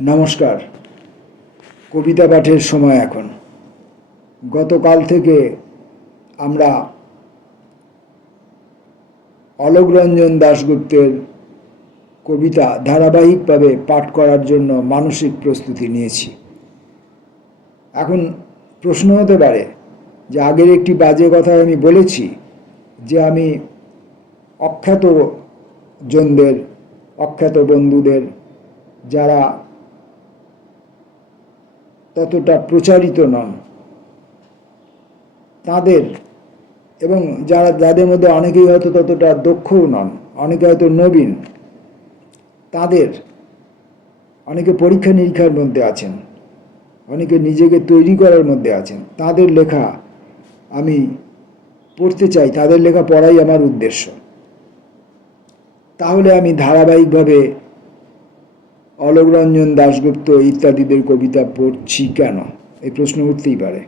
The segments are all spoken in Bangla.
নমস্কার। কবিতা পাঠের সময় এখন। গতকাল থেকে আমরা অলোক রঞ্জন দাশগুপ্তের কবিতা ধারাবাহিকভাবে পাঠ করার জন্য মানসিক প্রস্তুতি নিয়েছি। এখন প্রশ্ন হতে পারে যে আগের একটি বাজে কথা আমি বলেছি যে আমি অখ্যাত জনদের, অখ্যাত বন্ধুদের, যারা ততটা প্রচারিত নন তাদের, এবং যাদের মধ্যে অনেকেই হয়তো ততটা দক্ষও নন, অনেকে হয়তো নবীন, তাদের অনেকে পরীক্ষা নিরীক্ষার মধ্যে আছেন, অনেকে নিজেকে তৈরি করার মধ্যে আছেন, তাদের লেখা আমি পড়তে চাই, তাদের লেখা পড়াই আমার উদ্দেশ্য। তাহলে আমি ধারাবাহিকভাবে অলোক রঞ্জন দাশগুপ্ত ইত্যাদিদের কবিতা পড়ছি কেন, এই প্রশ্ন উঠতেই পারে।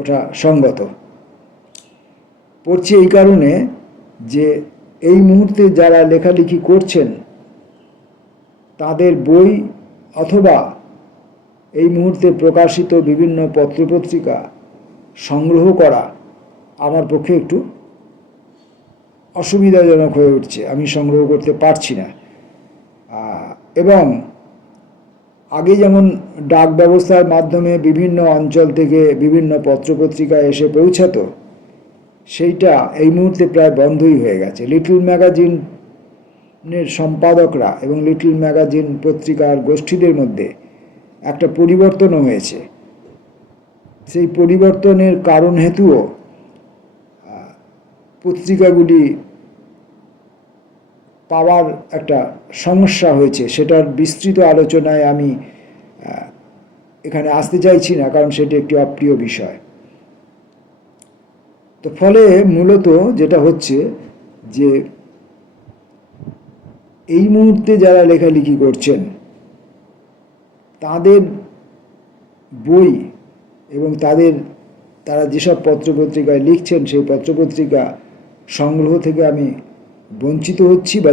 ওটা সঙ্গত। পড়ছি এই কারণে যে এই মুহূর্তে যারা লেখালেখি করছেন তাদের বই অথবা এই মুহূর্তে প্রকাশিত বিভিন্ন পত্রপত্রিকা সংগ্রহ করা আমার পক্ষে একটু অসুবিধাজনক হয়ে উঠছে। আমি সংগ্রহ করতে পারছি না। এবং আগে যেমন ডাক ব্যবস্থার মাধ্যমে বিভিন্ন অঞ্চল থেকে বিভিন্ন পত্রপত্রিকা এসে পৌঁছাতো, সেইটা এই মুহূর্তে প্রায় বন্ধই হয়ে গেছে। লিটল ম্যাগাজিনের সম্পাদকরা এবং লিটল ম্যাগাজিন পত্রিকার গোষ্ঠীদের মধ্যে একটা পরিবর্তনও হয়েছে। সেই পরিবর্তনের কারণ হেতুও পত্রিকাগুলি পাওয়ার একটা সমস্যা হয়েছে। সেটার বিস্তৃত আলোচনায় আমি এখানে আসতে চাইছি না, কারণ সেটি একটি অপ্রিয় বিষয়। তো ফলে মূলত যেটা হচ্ছে যে এই মুহূর্তে যারা লেখালেখি করছেন তাদের বই এবং তারা যেসব পত্রপত্রিকায় লিখছেন সেই পত্রপত্রিকা সংগ্রহ থেকে আমি বঞ্চিত হচ্ছি বা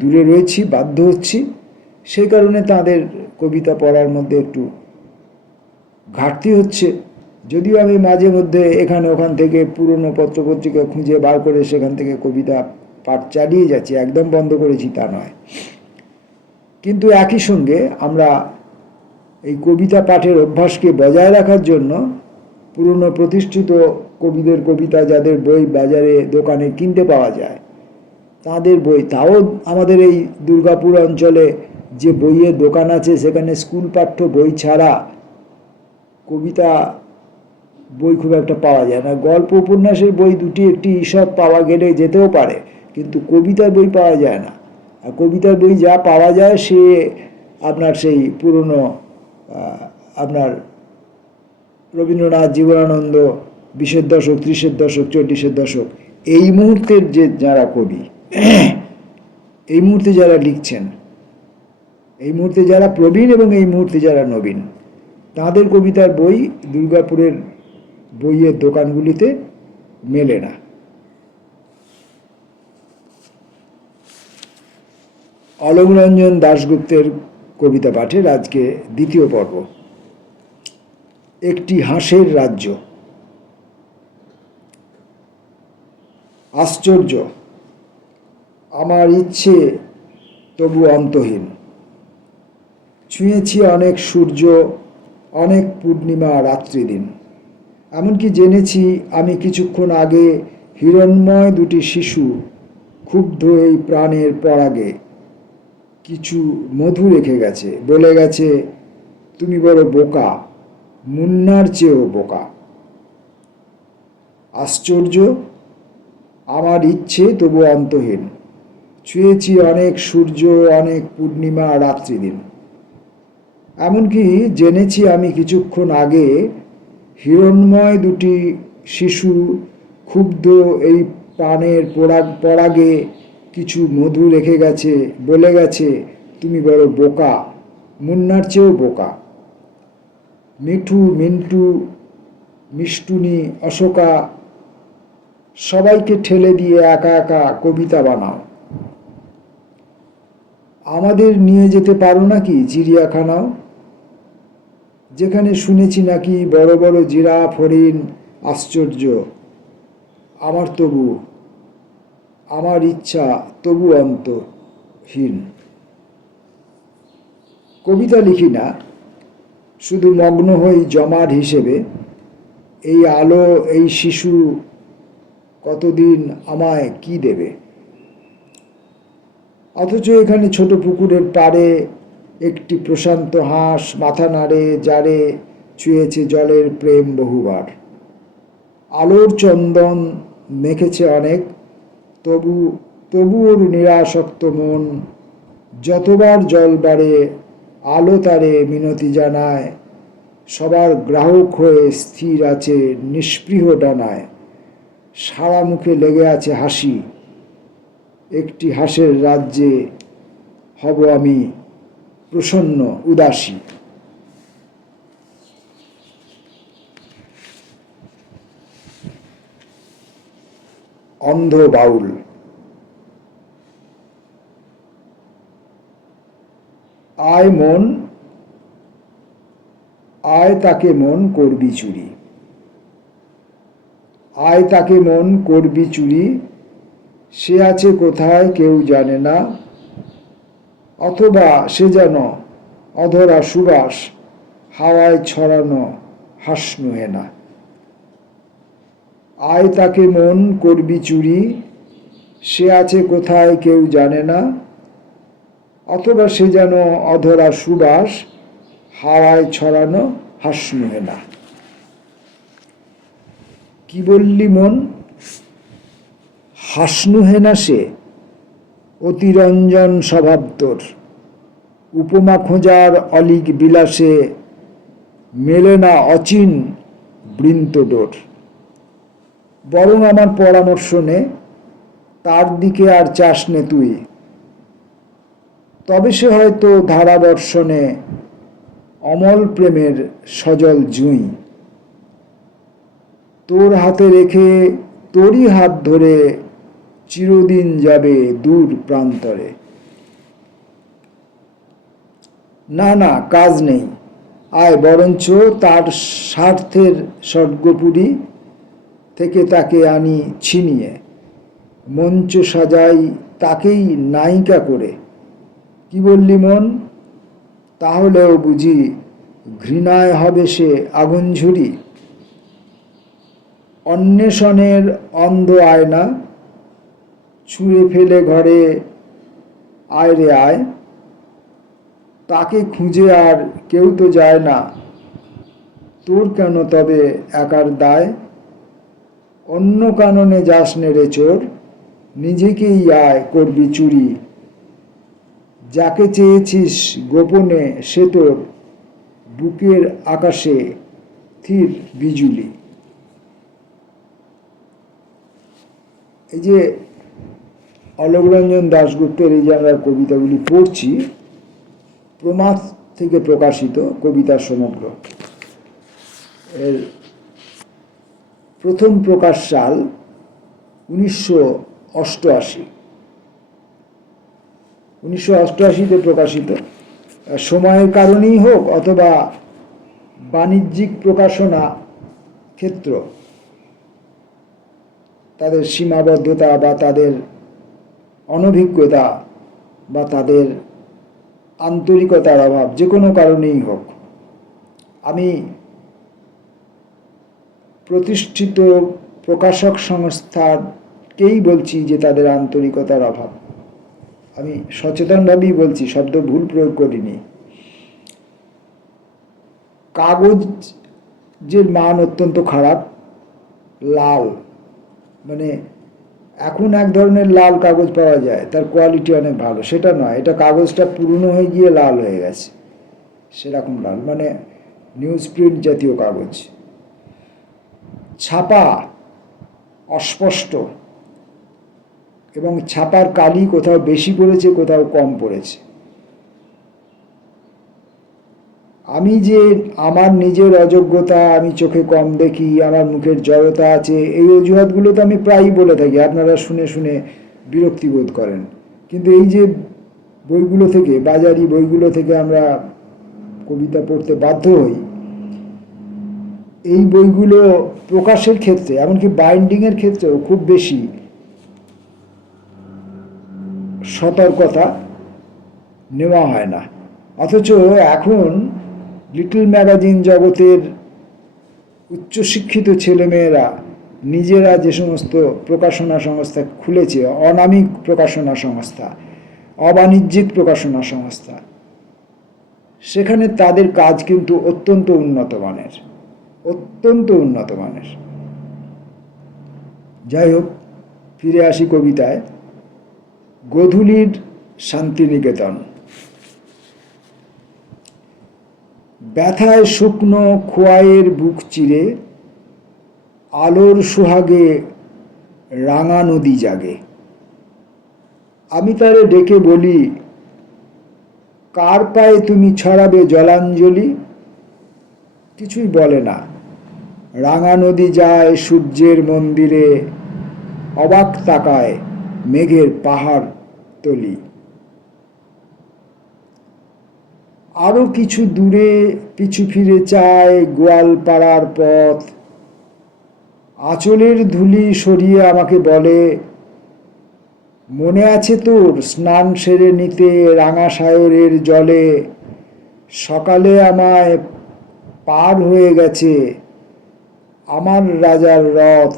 দূরে রয়েছি, বাধ্য হচ্ছি। সেই কারণে তাদের কবিতা পড়ার মধ্যে একটু ঘাটতি হচ্ছে। যদিও আমি মাঝে মধ্যে এখানে ওখান থেকে পুরনো পত্রপত্রিকা খুঁজে বার করে সেখান থেকে কবিতা পাঠ চালিয়ে যাচ্ছি, একদম বন্ধ করেছি তা নয়। কিন্তু একই সঙ্গে আমরা এই কবিতা পাঠের অভ্যাসকে বজায় রাখার জন্য পুরনো প্রতিষ্ঠিত কবিদের কবিতা, যাদের বই বাজারে দোকানে কিনতে পাওয়া যায়, তাদের বই, তাও আমাদের এই দুর্গাপুর অঞ্চলে যে বইয়ের দোকান আছে সেখানে স্কুল পাঠ্য বই ছাড়া কবিতা বই খুব একটা পাওয়া যায় না। গল্প উপন্যাসের বই দুটি একটি ঈষৎ পাওয়া গেলে যেতেও পারে, কিন্তু কবিতার বই পাওয়া যায় না। আর কবিতার বই যা পাওয়া যায় সে আপনার সেই পুরনো আপনার রবীন্দ্রনাথ, জীবনানন্দ, 20-এর দশক, 30-এর দশক, 40-এর দশক, এই মুহূর্তের যে যারা কবি, এই মুহূর্তে যারা লিখছেন, এই মুহূর্তে যারা প্রবীণ এবং এই মুহূর্তে যারা নবীন, তাদের কবিতার বই দুর্গাপুরের বইয়ের দোকানগুলিতে মেলে না। অলোক রঞ্জন দাশগুপ্তের কবিতা পাঠের আজকে দ্বিতীয় পর্ব। একটি হাঁসের রাজ্য। আশ্চর্য, আমার ইচ্ছে তবু অন্তহীন। ছুঁয়েছি অনেক সূর্য, অনেক পূর্ণিমা রাত্রিদিন। এমনকি জেনেছি আমি কিছুক্ষণ আগে হিরণ্ময় দুটি শিশু ক্ষুব্ধ এই প্রাণের পরাগে কিছু মধু রেখে গেছে, বলে গেছে তুমি বড় বোকা, মুন্নার চেয়েও বোকা। আশ্চর্য, আমার ইচ্ছে তবু অন্তহীন। ছুঁয়েছি অনেক সূর্য, অনেক পূর্ণিমা রাত্রিদিন। এমনকি জেনেছি আমি কিছুক্ষণ আগে হিরণ্ময় দুটি শিশু ক্ষুব্ধ এই প্রাণের পরাগে কিছু মধু রেখে গেছে, বলে গেছে তুমি বড় বোকা, মুন্নার চেয়েও বোকা। মিঠু, মিন্টু, মিষ্টুনি, অশোকা সবাইকে ঠেলে দিয়ে একা একা কবিতা বানাও। আমাদের নিয়ে যেতে পারো নাকি চিড়িয়াখানাও, যেখানে শুনেছি নাকি বড় বড় জিরাফ, হরিণ, আশ্চর্য। আমার ইচ্ছা তবু অন্তহীন। কবিতা লিখি না, শুধু মগ্ন হই জমাট হিসেবে। এই আলো, এই শিশু কতদিন আমায় কি দেবে। অথচ এখানে ছোট পুকুরের পাড়ে একটি প্রশান্ত হাঁস মাথা নাড়ে, যারে ছুঁয়েছে জলের প্রেম বহুবার। আলোর চন্দন মেখেছে অনেক, তবু ওর নিরাসক্ত মন। যতবার জল বাড়ে আলো তারে মিনতি জানায়, সবার গ্রাহক হয়ে স্থির আছে নিষ্পৃহ ডানায়। সারা মুখে লেগে আছে হাসি, একটি হাসের রাজ্যে হব আমি প্রসন্ন উদাসী। অন্ধ বাউল। আয় মন, আয় তাকে মন করবি চুরি। আয় তাকে মন করবি চুরি, সে আছে কোথায় কেউ জানে না। অথবা সে যেন অধরা সুবাস, হাওয়ায় ছড়ানো হাসনু হেনা। আয় তাকে মন করবি চুরি, সে আছে কোথায় কেউ জানে না। অথবা সে যেন অধরা সুবাস, হাওয়ায় ছড়ানো হাসনু হেনা। কি বললি মন? হাসনু হেনা সে, অতিরঞ্জন স্বভাব তোর। উপমা খোঁজার অলিক বিলাসে, মেলে না অচিন বৃন্তডোর। বরং আমার পরামর্শ নে, তার দিকে আর চাস নে তুই। তবে সে হয়তো ধারাবর্ষণে অমল প্রেমের সজল জুঁই। তোর হাতে রেখে তোরই হাত ধরে চিরদিন যাবে দূর প্রান্তরে। না না, কাজ নেই, আয় বরঞ্চ তার স্বার্থের স্বর্গপুরী থেকে তাকে আনি ছিনিয়ে। মঞ্চ সাজাই তাকেই নায়িকা করে। কি বললি মন? তাহলেও বুঝি ঘৃণায় হবে সে আগুন ঝুরি। অন্বেষণের অন্ধ আয়না ছুঁড়ে ফেলে ঘরে আয় রে আয়। তাকে খুঁজে আর কেউ তো যায় না, তোর কেন তবে একার দায়। অন্য কাননে যাস নে রে চোর, নিজেকেই আয় করবি চুরি। যাকে চেয়েছিস গোপনে সে তোর বুকের আকাশে স্থির বিজুলি। এই যে অলোকরঞ্জন দাশগুপ্তের এই যে আমরা কবিতাগুলি পড়ছি, প্রমাদ থেকে প্রকাশিত কবিতা সমগ্র। এর প্রথম প্রকাশ সাল 1988। 1988-তে প্রকাশিত। সময়ের কারণেই হোক অথবা বাণিজ্যিক প্রকাশনা ক্ষেত্র, তাদের সীমাবদ্ধতা বা তাদের অনভিজ্ঞতা বা তাদের আন্তরিকতার অভাব, যে কোনো কারণেই হোক, আমি প্রতিষ্ঠিত প্রকাশক সংস্থাকেই বলছি যে তাদের আন্তরিকতার অভাব। আমি সচেতনভাবেই বলছি, শব্দ ভুল প্রয়োগ করিনি। কাগজের মান অত্যন্ত খারাপ, লাল, মানে এখন এক ধরনের লাল কাগজ পাওয়া যায়, তার কোয়ালিটি অনেক ভালো, সেটা নয়। এটা কাগজটা পুরনো হয়ে গিয়ে লাল হয়ে গেছে, সেরকম লাল, মানে নিউজ প্রিন্ট জাতীয় কাগজ। ছাপা অস্পষ্ট এবং ছাপার কালি কোথাও বেশি পড়েছে, কোথাও কম পড়েছে। আমি যে আমার নিজের অযোগ্যতা, আমি চোখে কম দেখি, আমার মুখের জড়তা আছে, এই অজুহাতগুলো তো আমি প্রায়ই বলে থাকি, আপনারা শুনে শুনে বিরক্তি বোধ করেন। কিন্তু এই যে বইগুলো থেকে, বাজারি বইগুলো থেকে আমরা কবিতা পড়তে বাধ্য হই, এই বইগুলো প্রকাশের ক্ষেত্রে, এমনকি বাইন্ডিংয়ের ক্ষেত্রেও খুব বেশি সতর্কতা নেওয়া হয় না। অথচ এখন লিটল ম্যাগাজিন জগতের উচ্চশিক্ষিত ছেলেমেয়েরা নিজেরা যে সমস্ত প্রকাশনা সংস্থা খুলেছে, অনামিক প্রকাশনা সংস্থা, অবাণিজ্যিক প্রকাশনা সংস্থা, সেখানে তাদের কাজ কিন্তু অত্যন্ত উন্নত মানের, অত্যন্ত উন্নত মানের। যাই হোক, ফিরে আসি কবিতায়। গোধূলির শান্তিনিকেতন। ব্যথায় শুকনো খোয়াইয়ের বুক চিরে আলোর সোহাগে রাঙা নদী জাগে। আমি তারে ডেকে বলি, কার পায়ে তুমি ছড়াবে জলাঞ্জলি? কিছুই বলে না। রাঙা নদী যায় সূর্যের মন্দিরে, অবাক তাকায় মেঘের পাহাড় তলি। আরো কিছু দূরে পিছু ফিরে চায় গোয়ালপাড়ার পথ। আঁচলের ধুলি সরিয়ে আমাকে বলে, মনে আছে তোর স্নান সেরে নিতে রাঙা সায়রের জলে? সকালে আমায় পার হয়ে গেছে আমার রাজার রথ।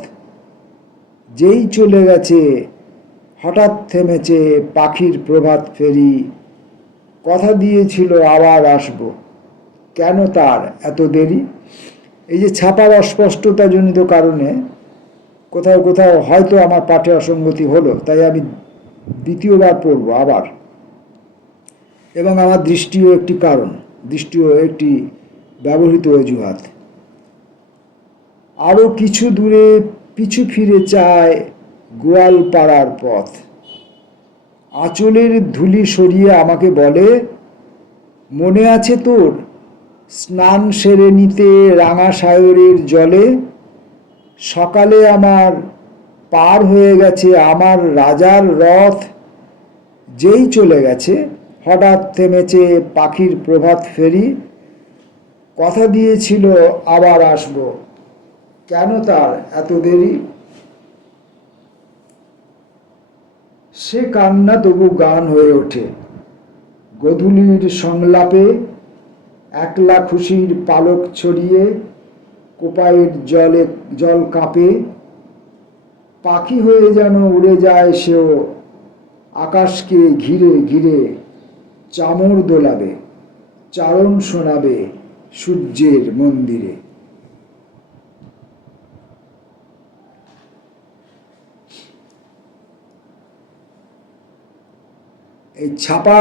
যেই চলে গেছে হঠাৎ থেমেছে পাখির প্রভাত ফেরি। কথা দিয়েছিল আবার আসব, কেন তার এত দেরি? এই যে ছাপার অস্পষ্টতা জনিত কারণে কোথাও কোথাও হয়তো আমার পাঠে অসঙ্গতি হলো, তাই আমি দ্বিতীয়বার পড়ব আবার। এবং আমার দৃষ্টিও একটি কারণ, দৃষ্টিও একটি ব্যবহৃত অজুহাত। আরো কিছু দূরে পিছু ফিরে চায় গোয়ালপাড়ার পথ। আঁচলের ধুলি সরিয়ে আমাকে বলে, মনে আছে তোর স্নান সেরে নিতে রাঙা সায়রের জলে? সকালে আমার পার হয়ে গেছে আমার রাজার রথ। যেই চলে গেছে হঠাৎ থেমেছে পাখির প্রভাত ফেরি। কথা দিয়েছিল আবার আসব, কেন তার এত দেরি? সে কান্না তবু গান হয়ে ওঠে। গোধূলির সংলাপে একলা খুশির পালক ছড়িয়ে কোপায়ের জল কাঁপে। পাখি হয়ে যেন উড়ে যায় সেও, আকাশকে ঘিরে ঘিরে চামর দোলাবে, চারণ শোনাবে সূর্যের মন্দিরে। এই ছাপা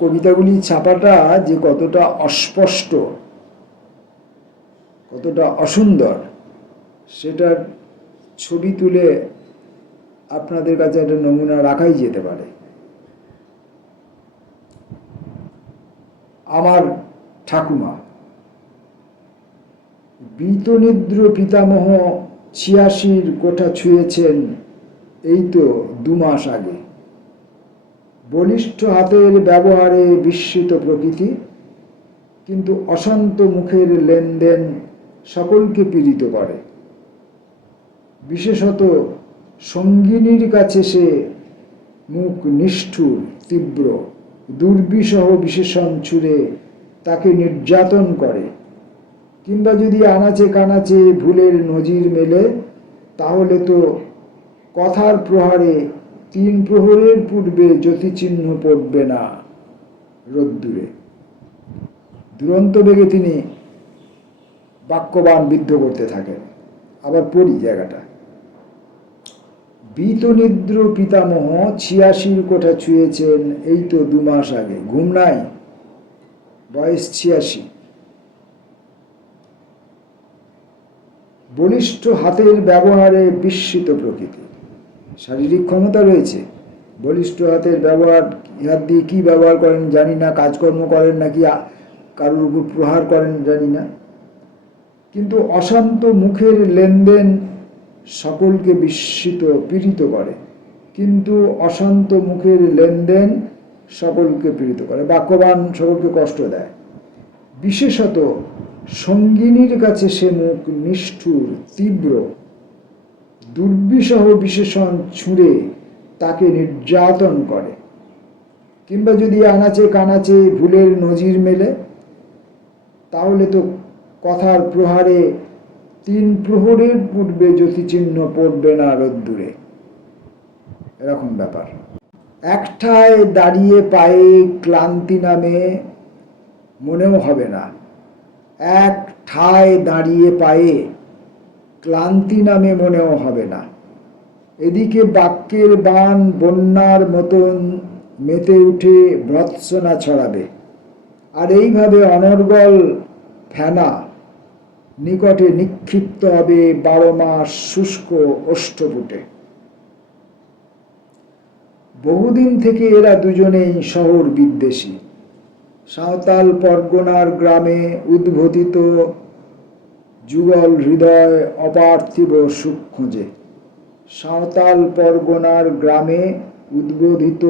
কবিতাগুলি ছাপাটা যে কতটা অস্পষ্ট, কতটা অসুন্দর, সেটার ছবি তুলে আপনাদের কাছে একটা নমুনা রাখাই যেতে পারে। আমার ঠাকুমা। বীতনিদ্র পিতামহ ৮৬ কোঠা ছুঁয়েছেন এই তো ২ মাস আগে। বলিষ্ঠ হাতের ব্যবহারে বিস্মিত প্রকৃতি, কিন্তু অশান্ত মুখের লেনদেন সকলকে পীড়িত করে। বিশেষত সঙ্গিনীর কাছে সে মুখ নিষ্ঠুর, তীব্র, দুর্বিষহ বিশেষণ ছুঁড়ে তাকে নির্যাতন করে। কিংবা যদি আনাচে কানাচে ভুলের নজির মেলে, তাহলে তো কথার প্রহারে ৩ প্রহরের পূর্বে জ্যোতিচিহ্ন পড়বে না রোদ্দুরে। দুরন্ত বেগে তিনি বাক্যবান বিদ্ধ করতে থাকেন। আবার পড়ি জায়গাটা। বীতনিদ্র পিতামহ ৮৬ কোঠা ছুঁয়েছেন এই তো ২ মাস আগে। ঘুম নাই, বয়স ৮৬। বলিষ্ঠ হাতের ব্যবহারে বিস্মিত প্রকৃতি। শারীরিক ক্ষমতা রয়েছে, বলিষ্ঠ হাতের ব্যবহার, হাত দিয়ে কী ব্যবহার করেন জানি না, কাজকর্ম করেন নাকি কারোর উপর প্রহার করেন জানি না, কিন্তু অশান্ত মুখের লেনদেন সকলকে বিস্মিত পীড়িত করে। কিন্তু অশান্ত মুখের লেনদেন সকলকে পীড়িত করে, বাক্যবান সকলকে কষ্ট দেয়। বিশেষত সঙ্গিনীর কাছে সে মুখ নিষ্ঠুর, তীব্র, দুর্বিষহ বিশেষণ ছুঁড়ে তাকে নির্যাতন করে। কিংবা যদি আনাচে কানাচে ভুলের নজির মেলে, তাহলে তো কথার প্রহারে 3 প্রহরের পূর্বে জ্যোতিচিহ্ন পড়বে না রোদ্দুরে, এরকম ব্যাপার। একঠায় দাঁড়িয়ে পায়ে ক্লান্তি নামে মনেও হবে না, এক ঠায় দাঁড়িয়ে পায়ে ক্লান্তি নামে মনেও হবে না। এদিকে বাক্যের বাণ বন্যার মতন মেতে উঠে ভর্ৎসনা ছড়াবে, আর এইভাবে অনর্গল ফেনা নিকটে নিক্ষিপ্ত হবে 12 মাস শুষ্ক ওষ্ঠপুটে। বহুদিন থেকে এরা দুজনেই শহর বিদ্বেষী। সাঁওতাল পরগনার গ্রামে উদ্বোধিত যুগল হৃদয় অপার্থিব সুখ খোঁজে। সাঁওতাল পরগনার গ্রামে উদ্বোধিত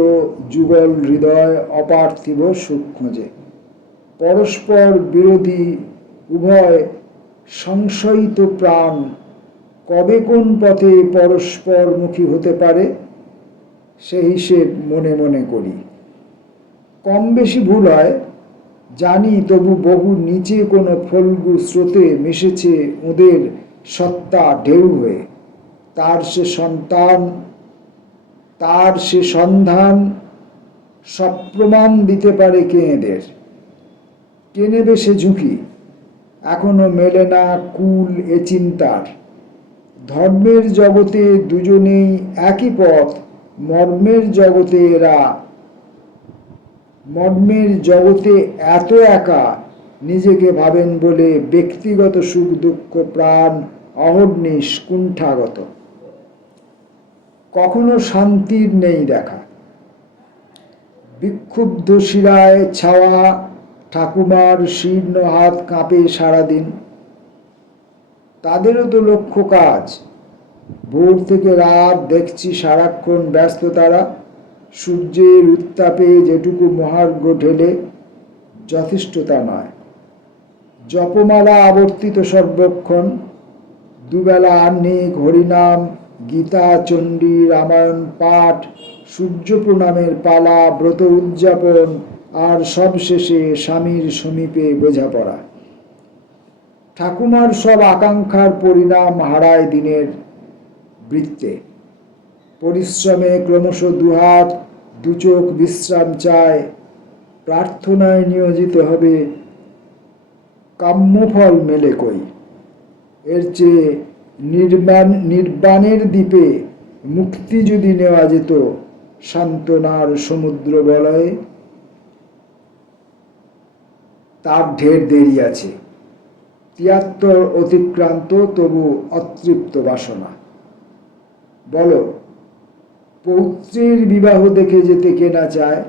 যুগল হৃদয় অপার্থিব সুখ খোঁজে। পরস্পর বিরোধী উভয় সংশয়িত প্রাণ কবে কোন পথে পরস্পরমুখী হতে পারে, সে হিসেব মনে মনে করি। কম বেশি ভুল হয় জানি, তবু বহু নিচে কোনো ফল্গু স্রোতে মিশেছে ওদের সত্তা ঢেউ হয়ে। তার সে সন্ধান সপ্রমাণ দিতে পারে কে এদের। কে নেবে সে ঝুঁকি, এখনো মেলে না কুল এ চিন্তার। ধর্মের জগতে দুজনেই একই পথ, মর্মের জগতে এত একা নিজেকে ভাবেন বলে ব্যক্তিগত সুখ দুঃখ প্রাণ অহর্নিশ কুণ্ঠাগত। কখনো শান্তির নেই দেখা। বিক্ষুব্ধ শিরায় ছাওয়া ঠাকুমার শীর্ণ হাত কাঁপে সারাদিন। তাদেরও তো লক্ষ্য কাজ, ভোর থেকে রাত দেখছি সারাক্ষণ ব্যস্ত তারা। সূর্যের উত্তাপে যেটুকু মহার্ঘ ঢেলে যথেষ্ট তা নয়। জপমালা আবর্তিত সর্বক্ষণ, দুবেলা আহ্নিক, হরিনাম, গীতা, চণ্ডী, রামায়ণ পাঠ, সূর্য প্রণামের পালা, ব্রত উদযাপন, আর সবশেষে স্বামীর সমীপে বোঝাপড়া। ঠাকুমার সব আকাঙ্ক্ষার পরিণাম হারায় দিনের বৃত্তে। পরিশ্রমে ক্রমশ দুহাত দুচোখ বিশ্রাম চায়, প্রার্থনায় নিয়োজিত হবে, কাম্যফল মেলে কই। এর চেয়ে নির্বাণের দ্বীপে মুক্তি যদি নেওয়া যেত সান্ত্বনার সমুদ্র বলয়ে, তার ঢের দেরি আছে। 73 অতিক্রান্ত, তবু অতৃপ্ত বাসনা। বলো, পৌত্রের বিবাহ দেখে যেতে কে না চায়?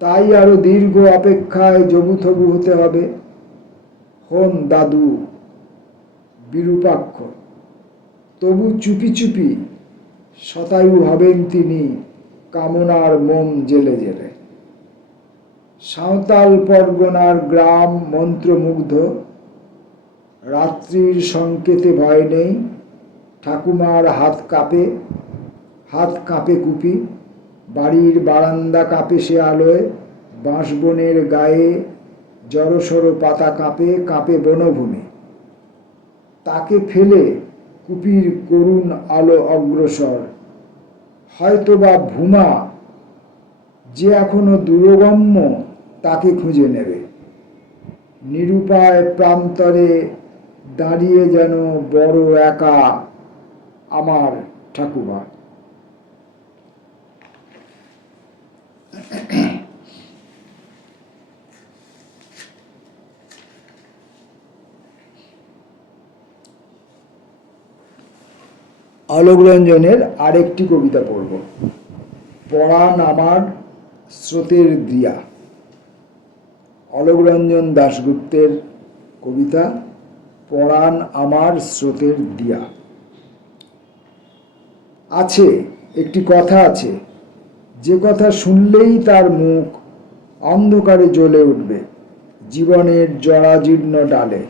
তাই আরো দীর্ঘ অপেক্ষায় জবুথবু হতে হবে। হন দাদু বিরূপাক্ষ, তবু চুপি চুপি শতায়ু হবেন তিনি কামনার মোম জেলে জেলে। সাঁওতাল পরগনার গ্রাম মন্ত্রমুগ্ধ, রাত্রির সংকেতে ভয় নেই। ঠাকুমার হাত কাঁপে কুপি, বাড়ির বারান্দা কাঁপে সে আলোয়। বাঁশবনের গায়ে জড়সড় পাতা কাঁপে বনভূমি। তাকে ফেলে কুপির করুণ আলো অগ্রসর, হয়তোবা ভূমা যে এখনো দূরগম্য তাকে খুঁজে নেবে। নিরুপায় প্রান্তরে দাঁড়িয়ে যেন বড় একা আমার ঠাকুমা। অলোক রঞ্জনের আরেকটি কবিতা পড়ব, পরাণ আমার স্রোতের দিয়া। অলোক রঞ্জন দাশগুপ্তের কবিতা পরাণ আমার স্রোতের দিয়া। আছে একটি কথা আছে, যে কথা শুনলেই তার মুখ অন্ধকারে জ্বলে উঠবে জীবনের জরাজীর্ণ ডালে,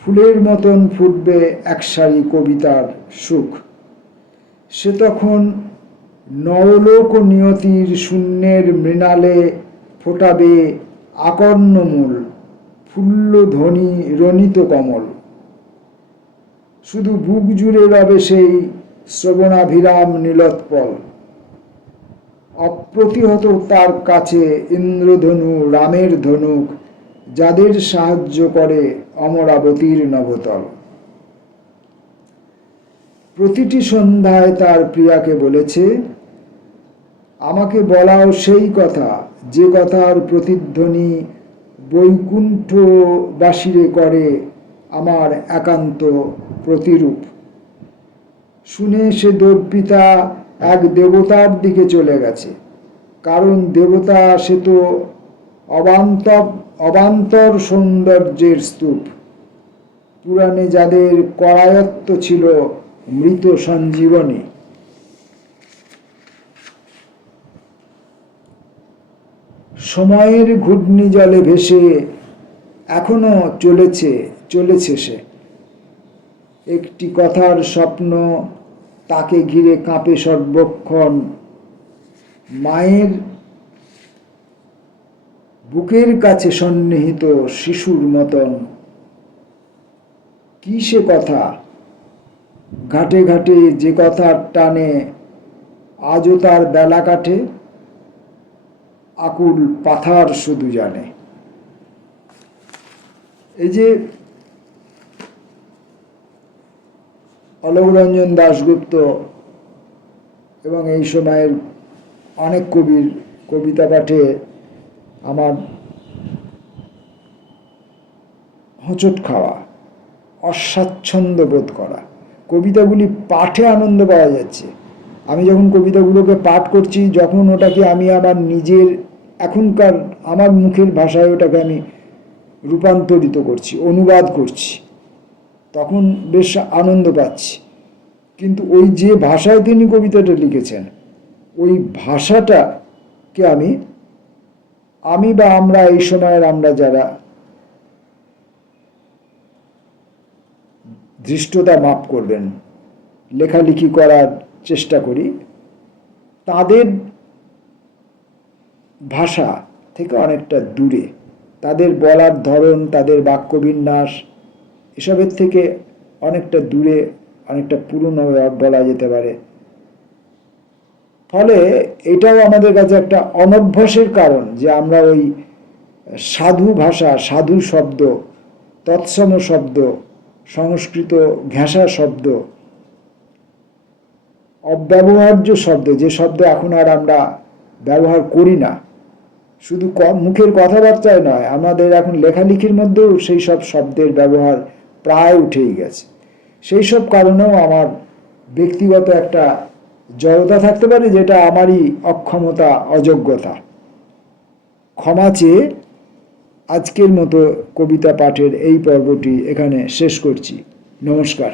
ফুলের মতন ফুটবে এক সারি কবিতার সুখ। সে তখন নবলোক নিয়তির শূন্যের মৃণালে ফোটাবে আকর্ণমূল ফুল্লধ্বনি রণিত কমল। শুধু বুক জুড়ে রবে সেই শ্রবণাভিরাম নীলোৎপল, অপ্রতিহত তার কাছে ইন্দ্রধনু রামের ধনুক, যাদের সাহায্য করে অমরাবতীর নবতল। প্রতিটি সন্ধ্যায় তার প্রিয়াকে বলেছে, আমাকে বলাও সেই কথা যে কথার প্রতিধ্বনি বৈকুণ্ঠবাসীরে করে আমার একান্ত প্রতিরূপ। শুনে সে দর্পিতা এক দেবতার দিকে চলে গেছে, কারণ দেবতা সে তো অবান্তর সৌন্দর্যের স্তূপ। পুরাণে যাদের করায়ত্ত ছিল মৃত সঞ্জীবনী। সময়ের ঘূর্ণিজলে ভেসে এখনো চলেছে সে। একটি কথার স্বপ্ন তাকে ঘিরে কাঁপে সর্বক্ষণ, মায়ের বুকের কাছে সন্নিহিত শিশুর মতন। কি সে কথা, ঘাটে ঘাটে যে কথার টানে আজও তার বেলা কাটে, আকুল পাথার শুধু জানে। এই যে অলোকরঞ্জন দাশগুপ্ত এবং এই সময়ের অনেক কবির কবিতা পাঠে আমার হোঁচট খাওয়া, অস্বাচ্ছন্দ্য বোধ করা। কবিতাগুলি পাঠে আনন্দ পাওয়া যাচ্ছে। আমি যখন কবিতাগুলোকে পাঠ করছি, যখন ওটাকে আমি আমার নিজের এখনকার আমার মুখের ভাষায় ওটাকে আমি রূপান্তরিত করছি, অনুবাদ করছি, তখন বেশ আনন্দ পাচ্ছি। কিন্তু ওই যে ভাষায় তিনি কবিতাটা লিখেছেন, ওই ভাষাটাকে আমি বা আমরা এই সময়ের আমরা যারা ধৃষ্টতা মাপ করবেন, লেখালেখি করার চেষ্টা করি, তাদের ভাষা থেকে অনেকটা দূরে, তাদের বলার ধরন, তাদের বাক্যবিন্যাস এসবের থেকে অনেকটা দূরে, অনেকটা পুরনো বলা যেতে পারে। ফলে এটাও আমাদের কাছে একটা অনভ্যাসের কারণ যে আমরা ওই সাধু ভাষা, সাধু শব্দ, তৎসম শব্দ, সংস্কৃত ঘেঁষা শব্দ, অব্যবহার্য শব্দ, যে শব্দ এখন আর আমরা ব্যবহার করি না, শুধু মুখের কথাবার্তায় নয়, আমাদের এখন লেখালেখির মধ্যেও সেই সব শব্দের ব্যবহার প্রায় উঠেই গেছে। সেই সব কারণেও আমার ব্যক্তিগত একটা জড়তা থাকতে পারে, যেটা আমারই অক্ষমতা, অযোগ্যতা। ক্ষমা চেয়ে আজকের মতো কবিতা পাঠের এই পর্বটি এখানে শেষ করছি। নমস্কার।